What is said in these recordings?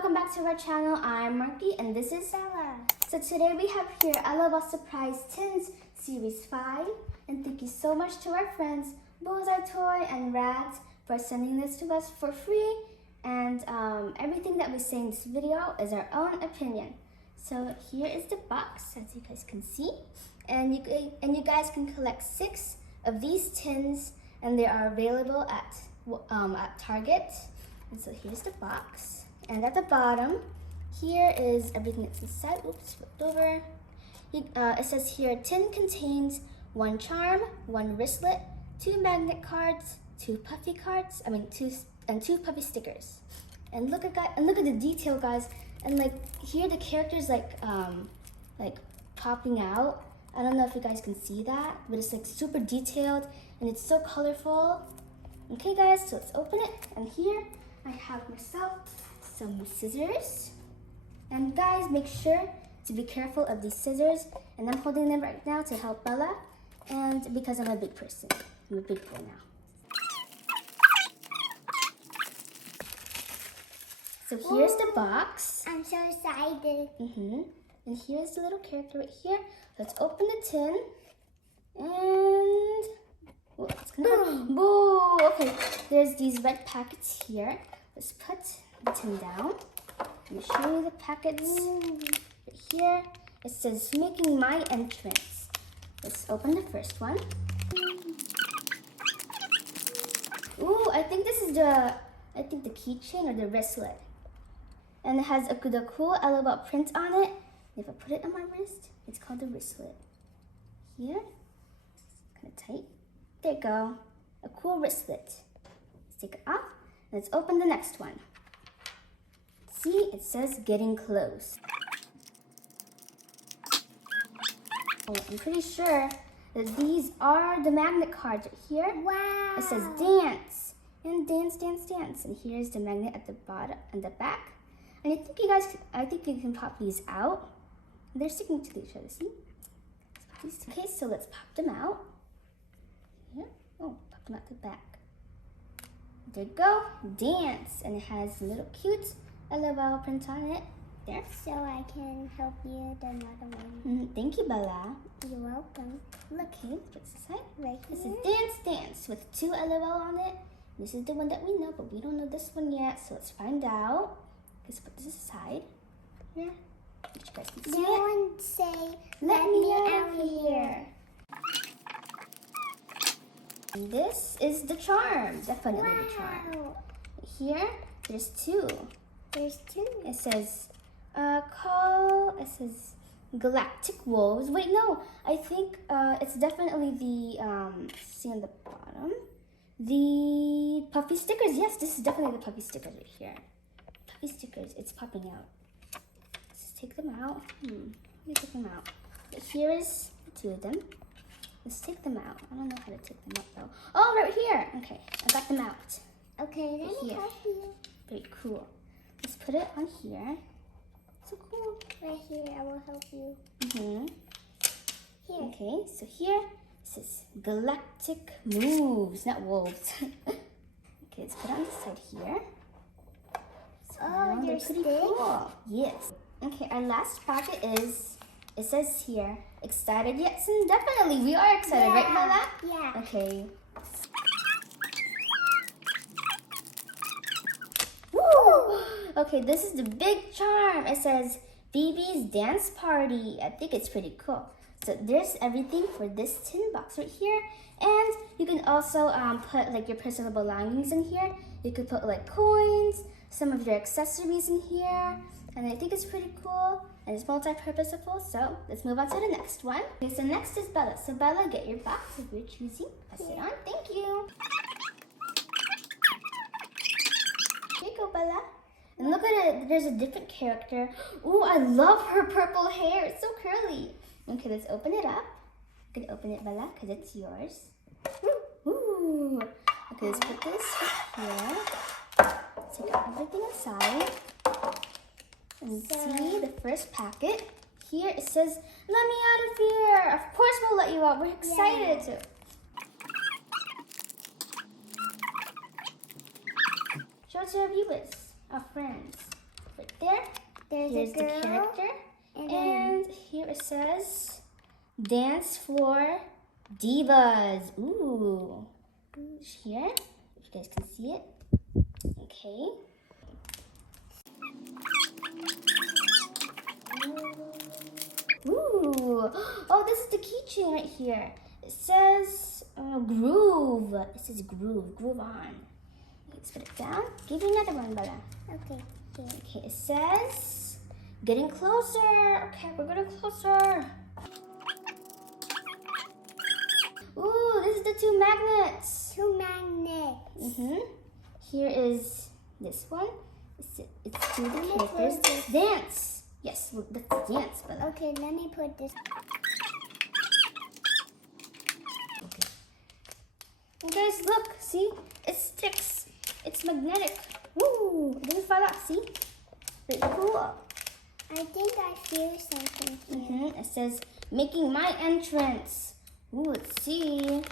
welcome back to our channel. I'm Marquee and this is Bella. So today we have here I Love All Surprise Tins Series 5. And thank you so much to our friends Bullsitoys and Radz for sending this to us for free. And everything that we say in this video is our own opinion. So here is the box, as you guys can see. And you guys can collect 6 of these tins, and they are available at Target. And so here's the box. And at the bottom, here is everything that's inside. Oops, flipped over. It says here, tin contains 1 charm, 1 wristlet, 2 magnet cards, 2 puffy cards. And 2 puffy stickers. And look at the detail, guys. And like here, the characters like popping out. I don't know if you guys can see that, but it's like super detailed and it's so colorful. Okay, guys, so let's open it. And here I have myself some scissors. And guys, make sure to be careful of these scissors. And I'm holding them right now to help Bella. And because I'm a big person, I'm a big girl now. So here's the box. I'm so excited. And here's the little character right here. Let's open the tin. And boo! Okay, there's these red packets here. Let's put the tin down. Let me show you the packets. Right here, it says making my entrance. Let's open the first one. Ooh, I think this is the keychain or the wristlet. And it has the cool I Love All print on it. If I put it on my wrist, it's called the wristlet. Here, kind of tight. There you go, a cool wristlet. Let's take it off. Let's open the next one. See, it says getting close. Oh, I'm pretty sure that these are the magnet cards right here. Wow. It says dance and dance, dance, dance. And here's the magnet at the bottom and the back. And I think you can pop these out. They're sticking to each other, see? Okay, so let's pop them out. Here. Oh, pop them out the back. There you go. Dance. And it has a little cute I Love All print on it. There. So I can help you with another one. Thank you, Bella. You're welcome. Look, okay, put this aside. Right here. This is Dance Dance with 2 I Love All on it. This is the one that we know, but we don't know this one yet, so let's find out. Let's put this aside. Here. You guys can see Someone say, let me out of here. And this is the charm. Definitely the charm. Here, there's 2. There's 2. It says, it says Galactic Wolves. Wait, no. I think it's definitely the, see on the bottom, the puffy stickers. Yes, this is definitely the puffy stickers right here. Puffy stickers, it's popping out. Let's just take them out. Let me take them out. But here is 2 of them. Let's take them out. I don't know how to take them out though. Oh, right here. Okay, I got them out. Okay, let me help you. Very cool. Let's put it on here. So cool. Right here, I will help you. Here. Okay, so here it says Galactic Moves, not wolves. Okay, let's put it on the side here. So Oh, they're there's pretty this? cool. Yes. Okay, our last packet is, it says here, excited yet? So definitely, we are excited, right, Bella? Yeah. Okay. Woo! Okay, this is the big charm. It says BB's Dance Party. I think it's pretty cool. So there's everything for this tin box right here. And you can also put like your personal belongings in here. You could put like coins, some of your accessories in here. And I think it's pretty cool. And it's multi-purposeful. So let's move on to the next one. Okay, so next is Bella. So Bella, get your box if you're choosing. Pass it on. Thank you. Here you go, Bella. And look at it, there's a different character. Ooh, I love her purple hair. It's so curly. Okay, let's open it up. You can open it, Bella, because it's yours. Ooh. Okay, let's put this here. Take out everything inside. And see the first packet. Here it says, let me out of here. Of course we'll let you out. We're excited to. Show it to our viewers, our friends. right there. There's Here's a girl. the character. And And here it says, Dance Floor Divas. Ooh. Here, if you guys can see it. Okay. Ooh. Oh, this is the keychain right here. It says groove. It says groove. Groove on. Let's put it down. Give me another one, Bella. okay. Here. Okay, it says getting closer. Okay, we're getting closer. Ooh, this is the two magnets. 2 magnets. Here is this one. It's two characters. what is this? Dance. Yes, that's dance, Bella. Okay, let me put this. Okay. And guys, look. See? It sticks. It's magnetic. Ooh, it doesn't fall out. See? Pretty cool. I think I feel something here. It says making my entrance. Ooh, let's see.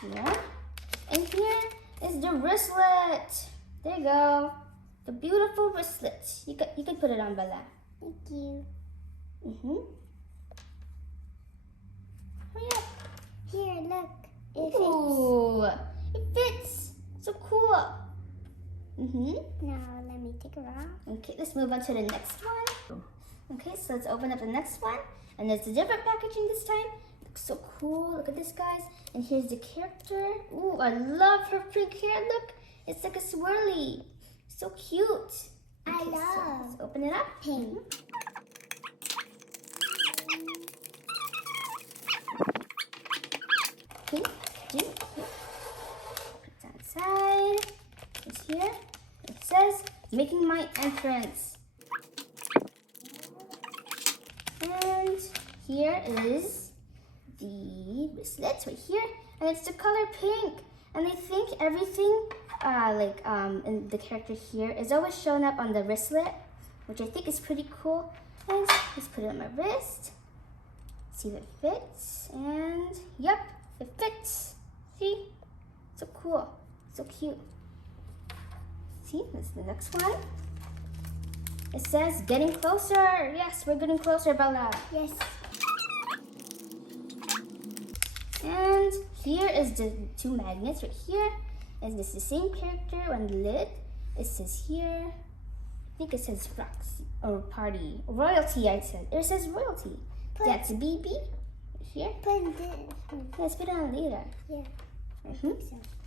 Here. And here is the wristlet. There you go. The beautiful wristlet. You can put it on, Bella. Thank you. Hurry up. Here, look. It fits. Ooh, it fits. So cool. Now let me take it off. Okay, let's move on to the next one. Okay, so let's open up the next one. And there's a different packaging this time. Looks so cool. Look at this, guys. And here's the character. Ooh, I love her pink hair. Look, it's like a swirly. So cute. I So love let's open it up. pink. Pink. Put it outside. It's here. It says making my entrance. And here is the wristlet right here, and it's the color pink. And I think everything, in the character here is always showing up on the wristlet, which I think is pretty cool. And let's put it on my wrist. See if it fits. And yep, it fits. See, so cool, so cute. See, this is the next one. It says getting closer. Yes, we're getting closer, Bella. Yes. And here is the two magnets right here. And this is the same character on the lid. It says here, I think it says Roxy or Party. Royalty, I said. It says Royalty. That's BB here. Put this. Let's put it on later. Yeah. So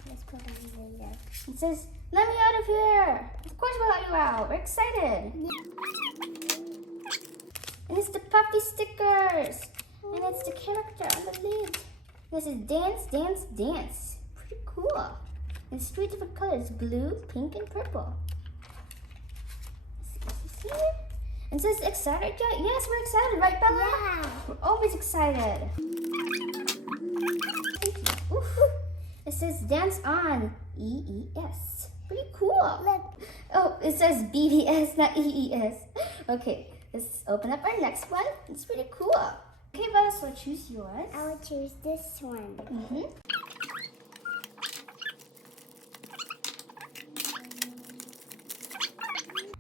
let's put on later. It says, let me out of here. Of course we'll let you out. We're excited. And it's the puppy stickers. And it's the character on the lid. This is dance, dance, dance. Pretty cool. And it's 3 different colors, blue, pink, and purple. See? And it says excited yet? Yes, we're excited, right, Bella? Yeah. We're always excited. Thank you. Oof. It says dance on, EES. Pretty cool. Look. Oh, it says BBS, not EES. Okay, let's open up our next one. It's pretty cool. Okay, Bella, so choose yours. I will choose this one.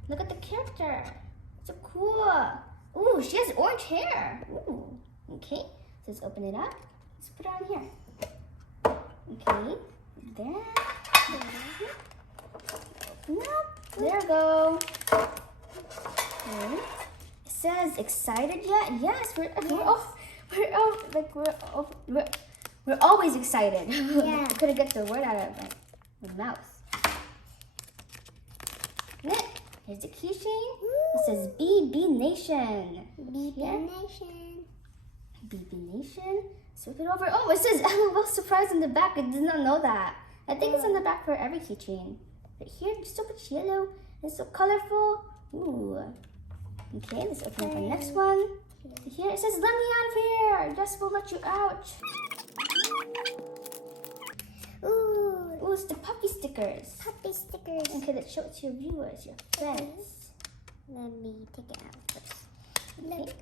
Look at the character. So cool. Ooh, she has orange hair. Ooh. Okay, so let's open it up. Let's put it on here. Okay, there. Open up. There we go. Okay. It says excited yet? Yes, we're always excited. Yeah. I couldn't get the word out of my mouth. Look, here's the keychain. It says BB Nation. BB Here. Nation. BB Nation. Swip it over. Oh, it says LOL surprise in the back. I did not know that. I think it's on the back for every keychain. Right here, it's so much yellow. It's so colorful. Ooh. Okay, let's open up the next one. Here it says, let me out of here. Just will let you out. Ooh, it's the puppy stickers. Puppy stickers. Okay, let's show it to your viewers, your friends. Let me take it out first. Look,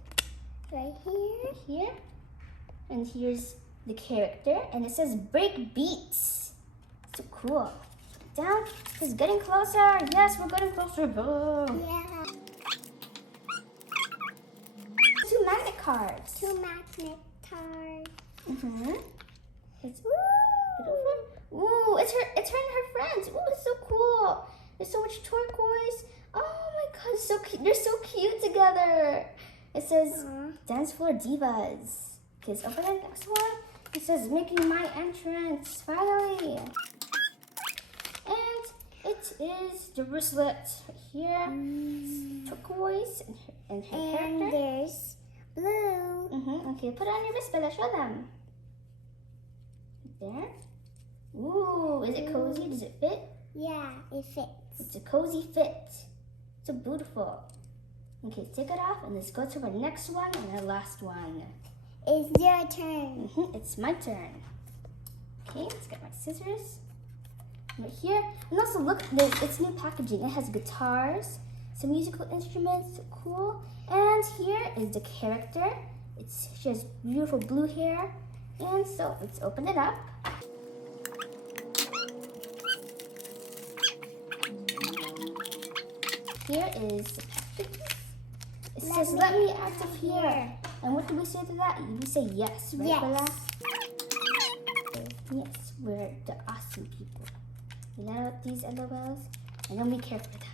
right here. Here. And here's the character. And it says break beats. So cool. down. It's getting closer. Yes, we're getting closer. Boom. Yeah. 2 magnet cards. 2 magnet cards. It's ooh, it's her and her friends. Ooh, it's so cool. There's so much turquoise. Oh my god, it's so cute. They're so cute together. It says Dance Floor Divas. Okay, let's open the next one. It says Making My Entrance, finally. And it is the wristlet right here. Turquoise and her character. And there's blue. Okay, put it on your wrist, Bella. Show them. Right there. Ooh, is it cozy? Does it fit? Yeah, it fits. It's a cozy fit. So beautiful. Okay, take it off and let's go to our next one and our last one. It's your turn. It's my turn. Okay, let's get my scissors. Right here. And also look, it's new packaging. It has guitars, some musical instruments, so cool. And here is the character. She has beautiful blue hair. And so let's open it up. Here is the package. It says, let me active here. And what do we say to that? We say yes, right, Yes. Bella? Yes, we're the awesome people. You know these LOLs? And then we care for them.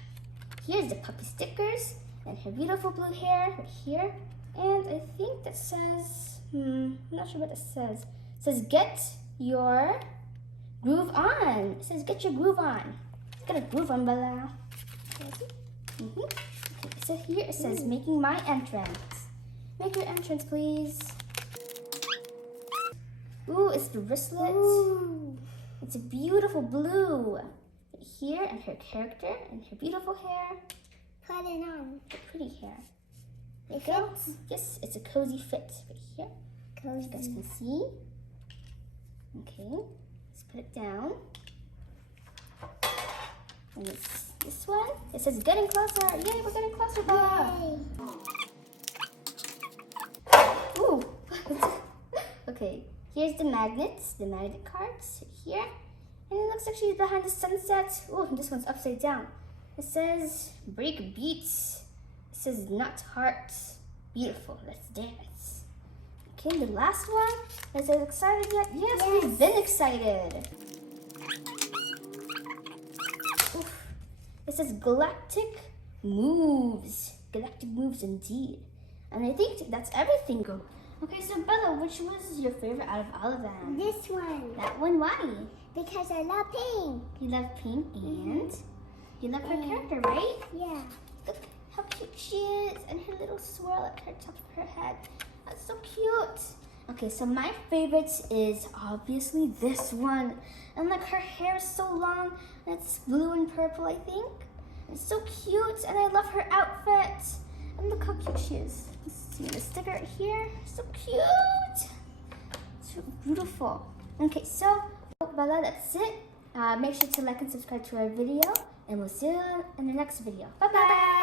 Here's the puppy stickers and her beautiful blue hair right here. And I think that says, I'm not sure what it says. It says, get your groove on. It says, get your groove on. Get a groove on, Bella. Okay, so here it says, making my entrance. Make your entrance, please. Ooh, it's the wristlet. Ooh. It's a beautiful blue. Right here, and her character, and her beautiful hair. Put it on. Her pretty hair. There It you go. fits? Yes, it's a cozy fit right here. Cozy. You guys can see. Okay, let's put it down. And this one, it says getting closer. Yay, we're getting closer, Bella. Yay. Ooh. Okay, here's the magnets, the magnet cards here. And it looks like she's behind the sunset. Ooh, this one's upside down. It says break beats. It says not hearts. Beautiful, let's dance. Okay, the last one. Is it excited yet? Yes, we've been excited. Oof. It says galactic moves. Galactic moves indeed. And I think that's everything. Okay, so Bella, which was your favorite out of all of them? This one. That one, why? Because I love pink. You love pink and you love her character, right? Yeah. Look how cute she is and her little swirl at her top of her head. That's so cute. Okay, so my favorite is obviously this one. And like her hair is so long and it's blue and purple, I think. It's so cute and I love her outfit. And look how cute she is. See the sticker right here. So cute. So beautiful. Okay, so Bella, that's it. Make sure to like and subscribe to our video. And we'll see you in the next video. Bye-bye.